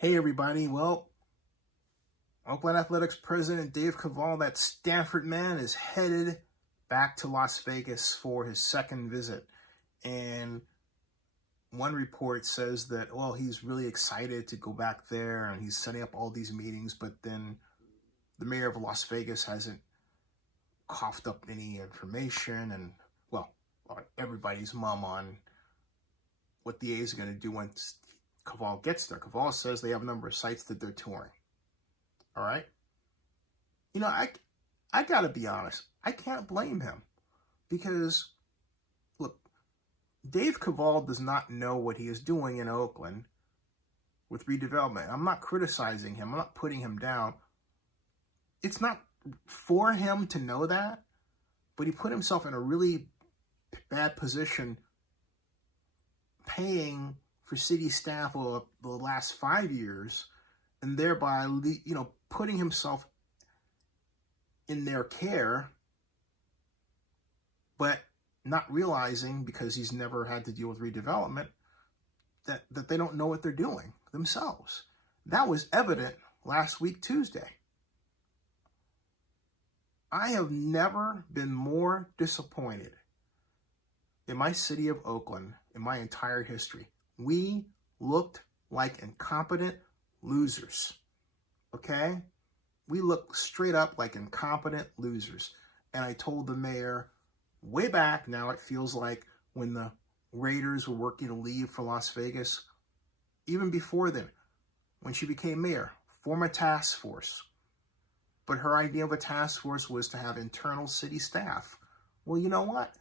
Hey everybody, well, Oakland Athletics president Dave Kaval, that Stanford man, is headed back to Las Vegas for his second visit. And one report says that, well, he's really excited to go back there and he's setting up all these meetings, but then the mayor of Las Vegas hasn't coughed up any information and, well, everybody's mum on what the A's are going to do once Kaval gets there. Kaval says they have a number of sites that they're touring. All right. You know, I got to be honest. I can't blame him because, look, Dave Kaval does not know what he is doing in Oakland with redevelopment. I'm not criticizing him. I'm not putting him down. It's not for him to know that, but he put himself in a really bad position paying for city staff over the last 5 years and thereby, putting himself in their care, but not realizing, because he's never had to deal with redevelopment, that they don't know what they're doing themselves. That was evident last week, Tuesday. I have never been more disappointed in my city of Oakland in my entire history. We looked like incompetent losers, okay? We look straight up like incompetent losers. And I told the mayor way back, now it feels like, when the Raiders were working to leave for Las Vegas, even before then, when she became mayor, form a task force. But her idea of a task force was to have internal city staff. Well, you know what?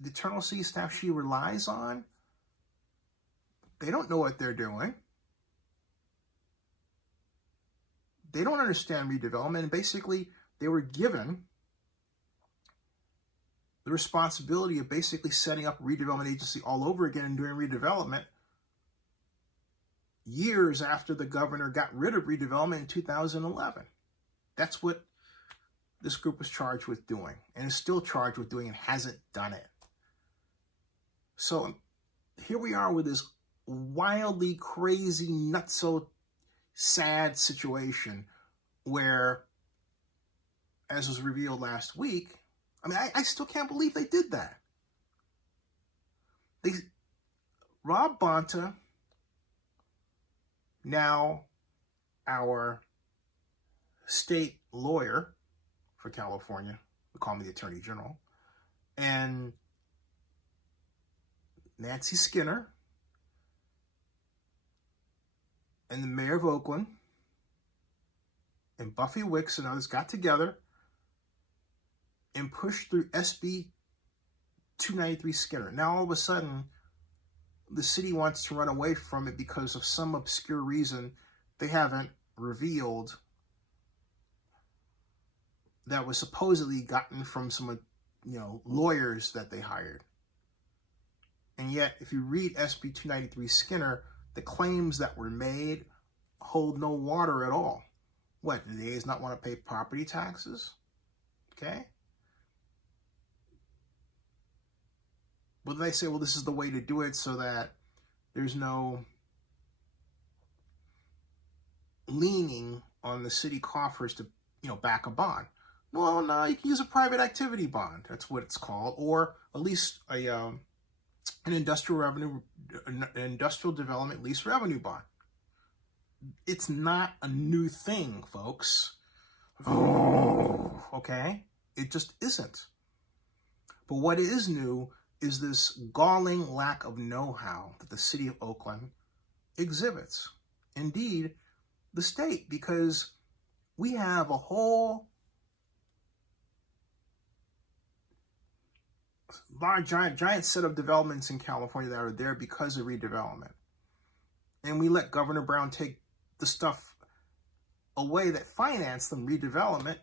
The internal city staff she relies on, they don't know what they're doing. They don't understand redevelopment, and basically they were given the responsibility of basically setting up a redevelopment agency all over again and doing redevelopment years after the governor got rid of redevelopment in 2011. That's what this group was charged with doing, and is still charged with doing, and hasn't done it. So here we are with this wildly crazy, nutso sad situation where, as was revealed last week, I still can't believe they did that. Rob Bonta, now our state lawyer for California, we call him the Attorney General, and Nancy Skinner, and the mayor of Oakland, and Buffy Wicks and others got together and pushed through SB 293 Skinner. Now all of a sudden, the city wants to run away from it because of some obscure reason they haven't revealed that was supposedly gotten from some, lawyers that they hired. And yet, if you read SB 293 Skinner, the claims that were made hold no water at all. What, do the A's not want to pay property taxes? Okay. But they say, well, this is the way to do it so that there's no leaning on the city coffers to, back a bond. Well, no, you can use a private activity bond. That's what it's called. Or at least an industrial development lease revenue bond. It's not a new thing, folks. Okay? It just isn't. But what is new is this galling lack of know-how that the city of Oakland exhibits. Indeed, the state, because we have a whole large, giant set of developments in California that are there because of redevelopment. And we let Governor Brown take the stuff away that financed them redevelopment.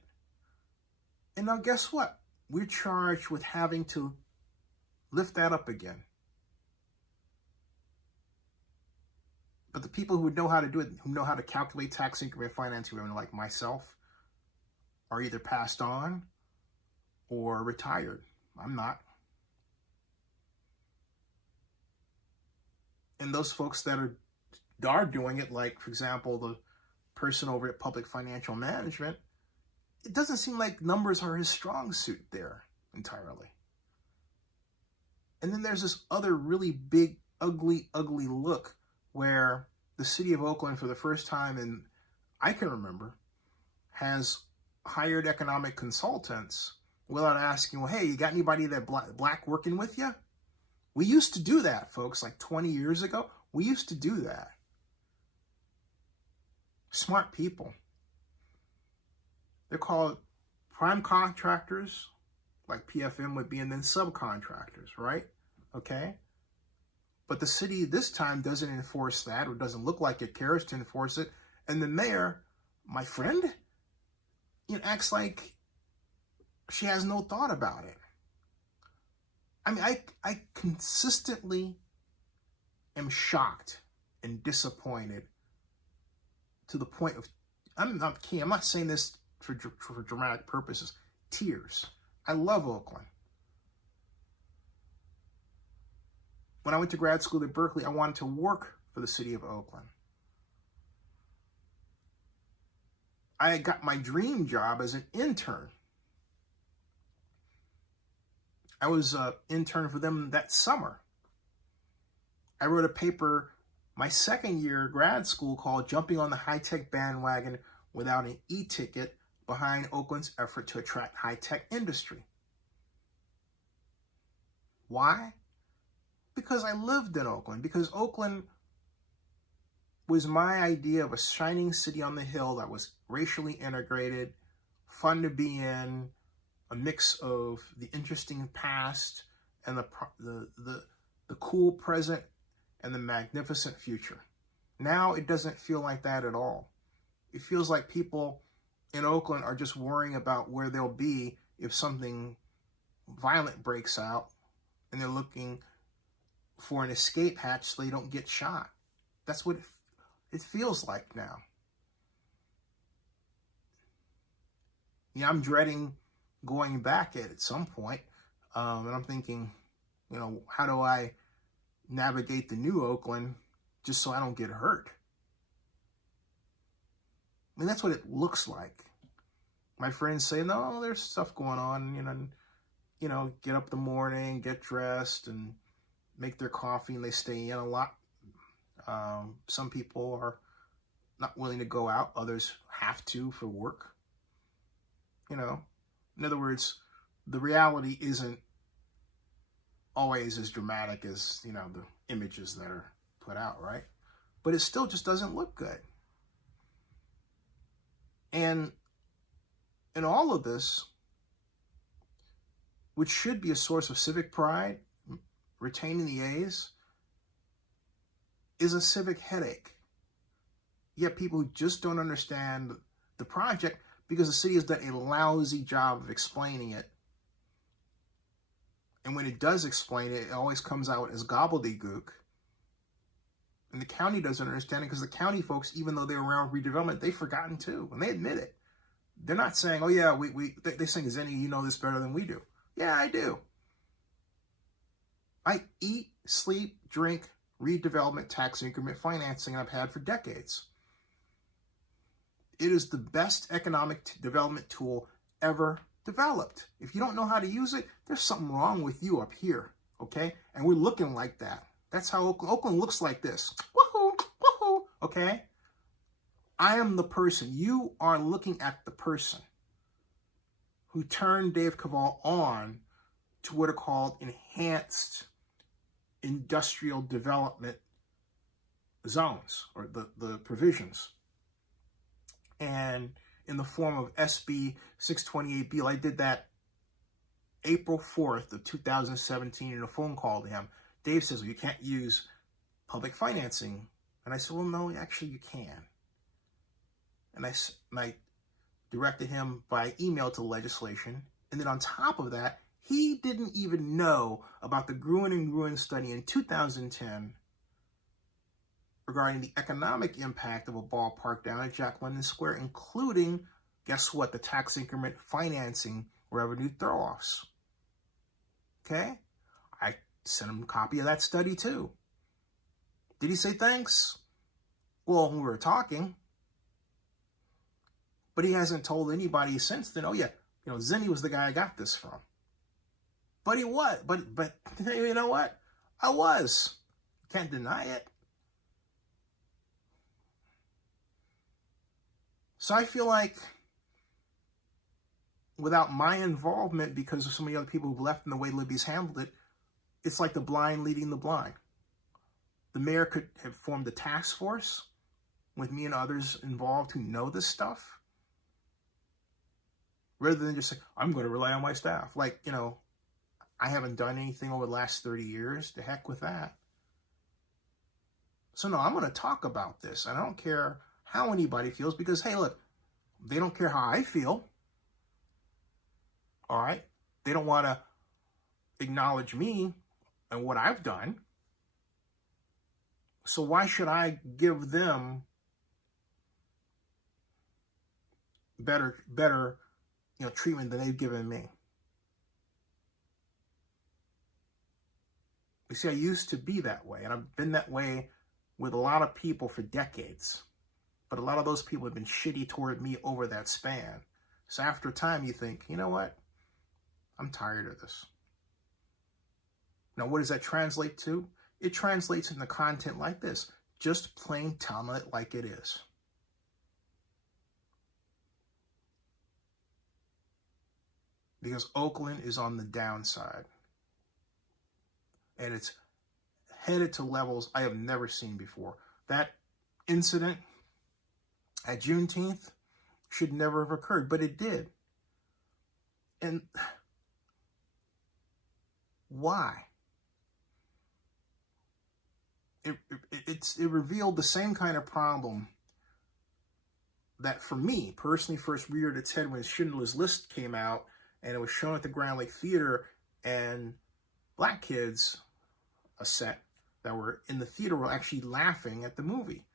And now guess what? We're charged with having to lift that up again. But the people who know how to do it, who know how to calculate tax increment financing revenue, like myself, are either passed on or retired. I'm not. And those folks that are are doing it, like, for example, the person over at Public Financial Management, it doesn't seem like numbers are his strong suit there entirely. And then there's this other really big, ugly look where the city of Oakland, for the first time in I can remember, has hired economic consultants without asking, well, hey, you got anybody that black working with you? We used to do that, folks, like 20 years ago. We used to do that. Smart people. They're called prime contractors, like PFM would be, and then subcontractors, right? Okay? But the city this time doesn't enforce that, or doesn't look like it cares to enforce it. And the mayor, my friend, acts like she has no thought about it. I mean, I consistently am shocked and disappointed to the point of, I'm not saying this for dramatic purposes, tears. I love Oakland. When I went to grad school at Berkeley, I wanted to work for the city of Oakland. I got my dream job as an intern. I was an intern for them that summer. I wrote a paper my second year of grad school called Jumping on the High-Tech Bandwagon Without an E-Ticket Behind Oakland's Effort to Attract High-Tech Industry. Why? Because I lived in Oakland. Because Oakland was my idea of a shining city on the hill that was racially integrated, fun to be in, a mix of the interesting past and the cool present and the magnificent future. Now it doesn't feel like that at all. It feels like people in Oakland are just worrying about where they'll be if something violent breaks out, and they're looking for an escape hatch so they don't get shot. That's what it feels like now. I'm dreading going back at some point, and I'm thinking, how do I navigate the new Oakland just so I don't get hurt? I mean, that's what it looks like. My friends say, no, there's stuff going on, get up in the morning, get dressed, and make their coffee, and they stay in a lot. Some people are not willing to go out. Others have to for work. In other words, the reality isn't always as dramatic as, the images that are put out, right? But it still just doesn't look good. And in all of this, which should be a source of civic pride, retaining the A's, is a civic headache. Yet people just don't understand the project because the city has done a lousy job of explaining it. And when it does explain it, it always comes out as gobbledygook. And the county doesn't understand it because the county folks, even though they're around redevelopment, they've forgotten too. And they admit it. They're not saying, oh yeah, they're saying, Zenny, you know this better than we do. Yeah, I do. I eat, sleep, drink, redevelopment tax increment financing I've had for decades. It is the best economic development tool ever developed. If you don't know how to use it, there's something wrong with you up here, okay? And we're looking like that. That's how Oakland looks like this. Woohoo, woohoo, okay? I am the person. You are looking at the person who turned Dave Kaval on to what are called enhanced industrial development zones, or the provisions. And in the form of SB 628 bill, I did that April 4th of 2017 in a phone call to him. Dave says, well, you can't use public financing. And I said, well, no, actually you can. And I directed him by email to legislation. And then on top of that, he didn't even know about the Gruen and Gruen study in 2010 regarding the economic impact of a ballpark down at Jack London Square, including, guess what, the tax increment financing revenue throw-offs. Okay? I sent him a copy of that study too. Did he say thanks? Well, we were talking, but he hasn't told anybody since then, oh yeah, Zinni was the guy I got this from. But he was. But you know what? I was. Can't deny it. So I feel like without my involvement, because of so many other people who've left and the way Libby's handled it, it's like the blind leading the blind. The mayor could have formed a task force with me and others involved who know this stuff, rather than just say, I'm going to rely on my staff. Like, I haven't done anything over the last 30 years. To heck with that. So no, I'm going to talk about this. And I don't care how anybody feels, because, hey, look, they don't care how I feel. All right? They don't want to acknowledge me and what I've done. So why should I give them better treatment than they've given me? You see, I used to be that way, and I've been that way with a lot of people for decades. But a lot of those people have been shitty toward me over that span. So after time, you think, you know what? I'm tired of this. Now, what does that translate to? It translates into content like this. Just plain telling it like it is. Because Oakland is on the downside. And it's headed to levels I have never seen before. That incident at Juneteenth should never have occurred, but it did. And why? It revealed the same kind of problem that, for me, personally first reared its head when Schindler's List came out and it was shown at the Grand Lake Theater, and black kids, a set that were in the theater, were actually laughing at the movie.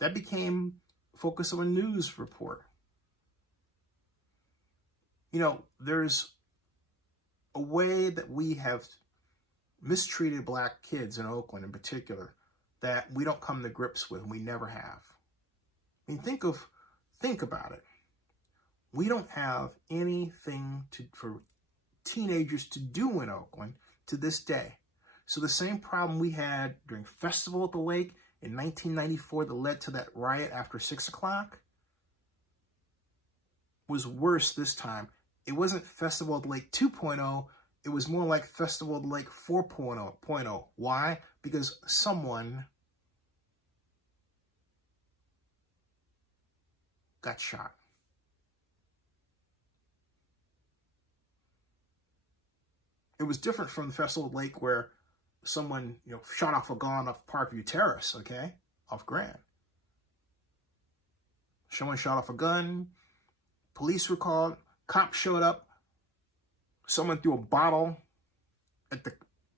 That became the focus of a news report. There's a way that we have mistreated black kids in Oakland in particular that we don't come to grips with, and we never have. I mean, think about it. We don't have anything for teenagers to do in Oakland to this day. So the same problem we had during Festival at the Lake in 1994 that led to that riot after 6 o'clock was worse this time. It wasn't Festival at the Lake 2.0. It was more like Festival at the Lake 4.0. Why? Because someone got shot. It was different from the Festival at the Lake where someone, shot off a gun off Parkview Terrace, okay? Off Grand. Someone shot off a gun. Police were called. Cops showed up. Someone threw a bottle at the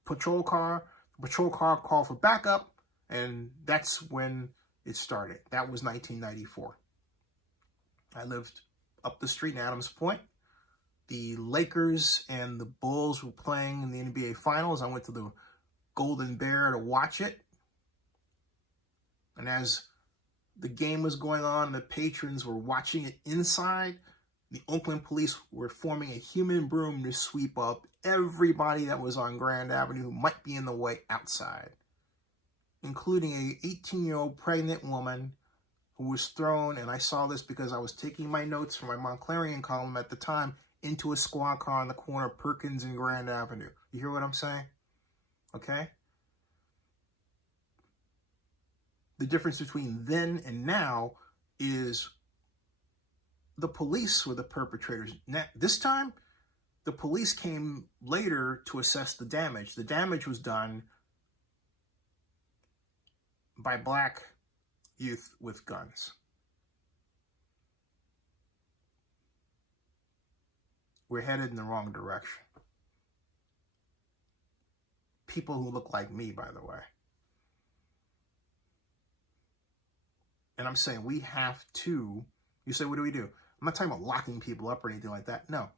patrol car. The patrol car called for backup, and that's when it started. That was 1994. I lived up the street in Adams Point. The Lakers and the Bulls were playing in the NBA Finals. I went to the Golden Bear to watch it. And as the game was going on, the patrons were watching it inside. The Oakland police were forming a human broom to sweep up everybody that was on Grand Avenue who might be in the way outside, including a 18-year-old pregnant woman who was thrown, and I saw this because I was taking my notes from my Montclarian column at the time, into a squad car on the corner of Perkins and Grand Avenue. You hear what I'm saying? Okay? The difference between then and now is the police were the perpetrators. Now, this time, the police came later to assess the damage. The damage was done by black youth with guns. We're headed in the wrong direction. People who look like me, by the way. And I'm saying we have to, you say, what do we do? I'm not talking about locking people up or anything like that. No.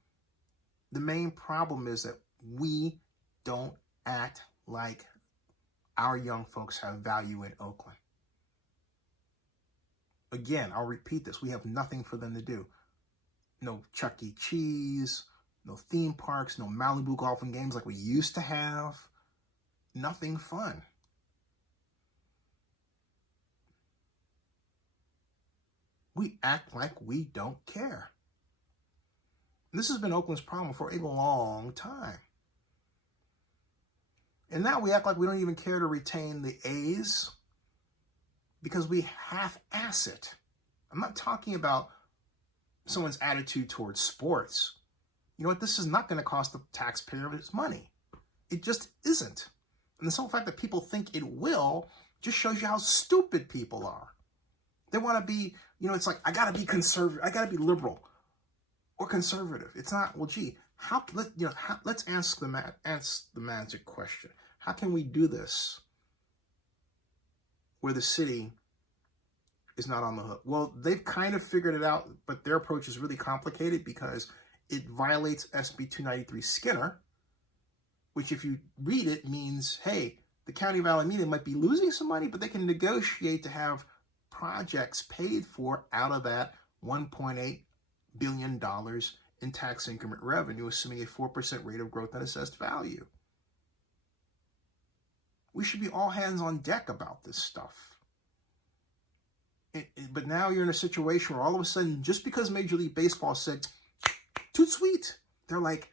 The main problem is that we don't act like our young folks have value in Oakland. Again, I'll repeat this. We have nothing for them to do. No Chuck E. Cheese, no theme parks, no Malibu golfing games like we used to have. Nothing fun. We act like we don't care. And this has been Oakland's problem for a long time. And now we act like we don't even care to retain the A's because we half-ass it. I'm not talking about someone's attitude towards sports. You know what? This is not going to cost the taxpayer his money. It just isn't. And the simple fact that people think it will just shows you how stupid people are. They want to be, it's like, I got to be conservative. I got to be liberal or conservative. It's not, well, gee, let's ask the magic question. How can we do this where the city is not on the hook? Well, they've kind of figured it out, but their approach is really complicated because it violates SB 293 Skinner, which if you read it means, hey, the county of Alameda might be losing some money, but they can negotiate to have projects paid for out of that $1.8 billion in tax increment revenue, assuming a 4% rate of growth on assessed value. We should be all hands on deck about this stuff. But now you're in a situation where all of a sudden, just because Major League Baseball said, toot sweet, they're like,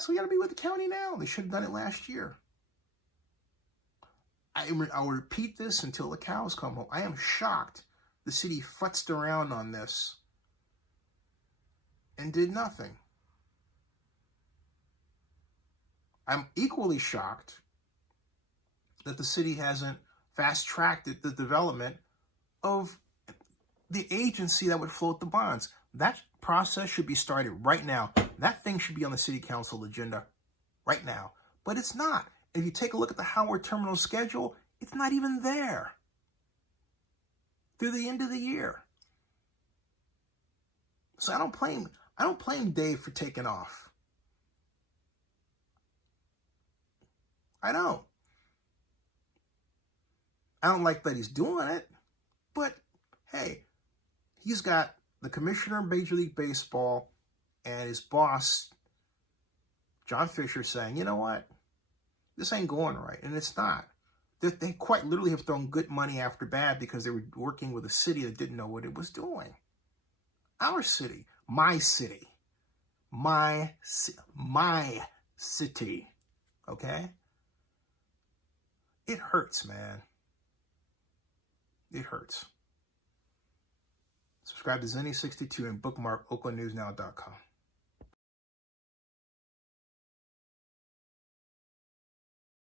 so we got to be with the county now. They should have done it last year. I'll repeat this until the cows come home. I am shocked the city futzed around on this and did nothing. I'm equally shocked that the city hasn't fast-tracked the development of the agency that would float the bonds. That process should be started right now. That thing should be on the city council agenda right now. But it's not. If you take a look at the Howard Terminal schedule, it's not even there through the end of the year. So I don't blame Dave for taking off. I don't like that he's doing it, but hey, he's got the commissioner of Major League Baseball and his boss, John Fisher, saying, you know what? This ain't going right. And it's not. They quite literally have thrown good money after bad because they were working with a city that didn't know what it was doing. Our city, my city, my city, okay? It hurts, man. It hurts. Subscribe to Zenny62 and bookmark oaklandnewsnow.com.